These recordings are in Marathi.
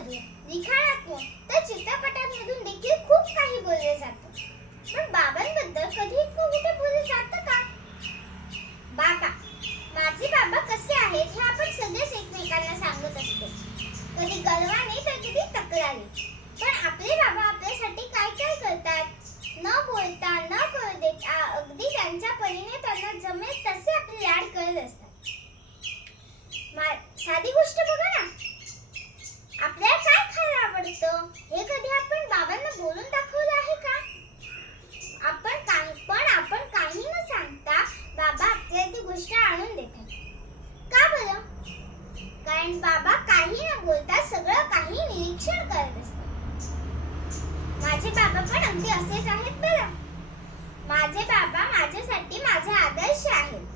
गाण्यांमधून, लिखाणातून तर चित्रपटांमधून देखील खूप काही बोलले जातं. पण बाबांबद्दल कधी इतकं कुठे बोललं जातं का? बाबा, माझे बाबा कसे आहेत हे आपण सगळेच एकमेकांना सांगत असतो. कधी गर्वाने तर कधी तक्रारी. पण आपले बाबा आपल्यासाठी काय काय करतात, न बोलता न कळू देता अगदी त्यांच्या परीने त्यांना जमेल तसे आपले लाड करत असतात. साधी गोष्ट बघा ना, आपल्याला काय खायला आवडतं हे कधी आपण बाबांना बोलून दाखवलं आहे का? आपण काही न सांगता बाबा आपल्याला ती गोष्ट आणून देतात. का बरं? कारण बाबा काही न बोलता सगळं काही निरीक्षण करत असतात. माझे बाबा पण अगदी असेच आहेत बरं. माझे बाबा माझ्यासाठी माझे आदर्श आहेत.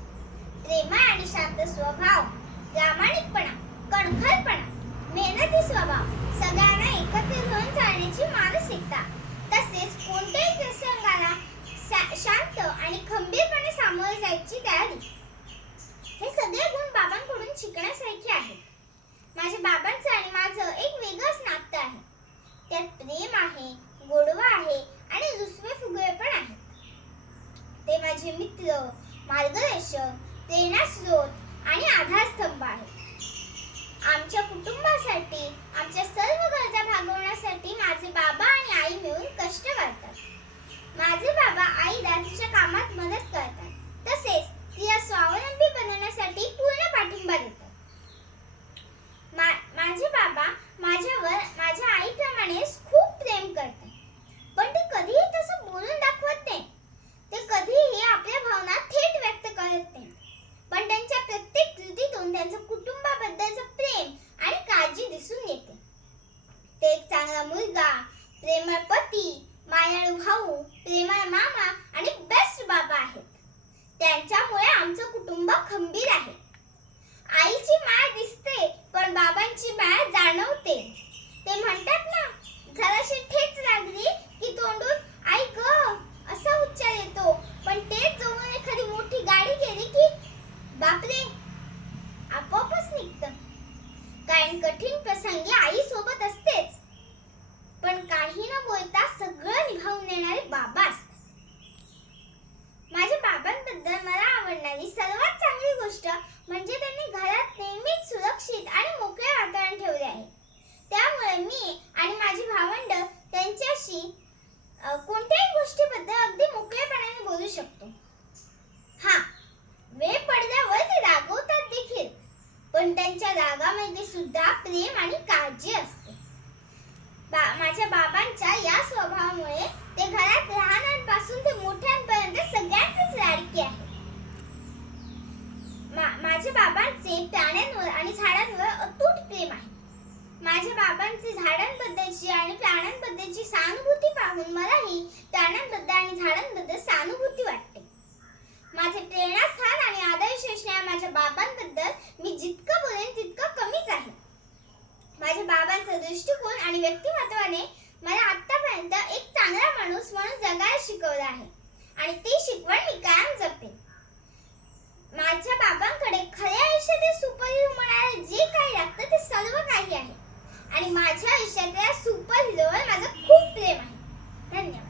प्रेमळ आणि शांत स्वभाव, प्रामाणिकपणा, कणखरपणा, मेहनती स्वभाव, सगळ्यांना एकत्र घेऊन चालण्याची मानसिकता, तसेच कोणत्याही प्रसंगाला शांत आणि खंबीरपणे सामोरे जायची तयारी. हे सगळे गुण बाबांकडून शिकण्यासारखे आहेत. माझ्या बाबांचं आणि माझं एक वेगळंच नातं आहे. त्यात प्रेम आहे, गोडवा आहे आणि रुसवे फुगवे पण आहेत. ते माझे मित्र, मार्गदर्शक, प्रेरणास्रोत आणि आधारस्तंभ आहेत. आमच्या कुटुंबासाठी, आमच्या सर्व गरजा भागवण्यासाठी माझे बाबा आणि आई मिळून कष्ट करतात. माझे बाबा आईला तिच्या कामात मदत करतात, तसेच तिला स्वावलंबी बनवण्यासाठी पूर्ण पाठिंबा देतात. माझे बाबा माझ्यावर माझ्या आईप्रमाणेच खूप प्रेम करतात, पण ते कधीही तसं बोलून दाखवत नाही. ते कधीही आपल्या भावना थेट व्यक्त करत नाही, पण त्यांच्या प्रत्येक कृतीतून त्यांच्या कुटुंबाबद्दलचं प्रेम आणि काळजी दिसून येते. ते एक चांगला मुलगा, प्रेमळ पती, मायाळू भाऊ, प्रेमळ मामा आणि बेस्ट बाबा आहेत. त्यांच्यामुळे आमचं कुटुंब खंबीर आहे. आईची माया दिसते, पण बाबांची माया जाणवते. ते म्हणतात ना, जराशी ठेच लागली की तोंडून आई ग असा उच्चार येतो, पण तेच जवळ एखादी मोठी गाडी गेली की बापरे आपोआपच निघतं. कारण कठीण प्रसंगी आई सोबत असतेच, पण काही न बोलता सगळं निभावून नेणारे बाबा असतात. माझ्या बाबांबद्दल मला आवडणारी सर्वात चांगली गोष्ट म्हणजे त्यांनी घरात नेहमीच सुरक्षित आणि मोकळे वातावरण ठेवले आहे. त्यामुळे मी आणि माझी भावंड त्यांच्याशी कोणत्याही गोष्टीबद्दल अगदी मोकळेपणाने बोलू शकतो. हा, वेळ पडल्यावर ते रागवतात देखील, पण त्यांच्या रागामध्ये सुद्धा प्रेम आणि काळजी असते. माझ्या बाबांच्या या स्वभावामुळे ते घरात लहानांपासून ते मोठ्यांपर्यंत सगळ्यांचेच लाडके आहेत. माझ्या बाबांचे प्राण्यांवर आणि झाडांवर अतूट प्रेम आहे. माझ्या बाबांची झाडांबद्दलची आणि प्राण्यांबद्दलची सहानुभूती पाहून मलाही प्राण्यांबद्दल आणि झाडांबद्दल सहानुभूती वाटते. माझे प्रेरणास्थान आणि आदर्श असणाऱ्या माझ्या बाबांबद्दल मी जितकं बोलेन तितकं कमीच आहे. माझ्या बाबांचा दृष्टिकोन आणि व्यक्तिमत्वाने मला आतापर्यंत एक चांगला माणूस म्हणून जगायला शिकवलं आहे आणि ती शिकवण मी कायम जपेन. माझ्या बाबांकडे खऱ्या आयुष्यात सुपर हिरो म्हणायला जे काही लागतं ते सर्व काही आहे आणि माझ्या आयुष्यातल्या सुपर हिरोवर माझं खूप प्रेम आहे. धन्यवाद.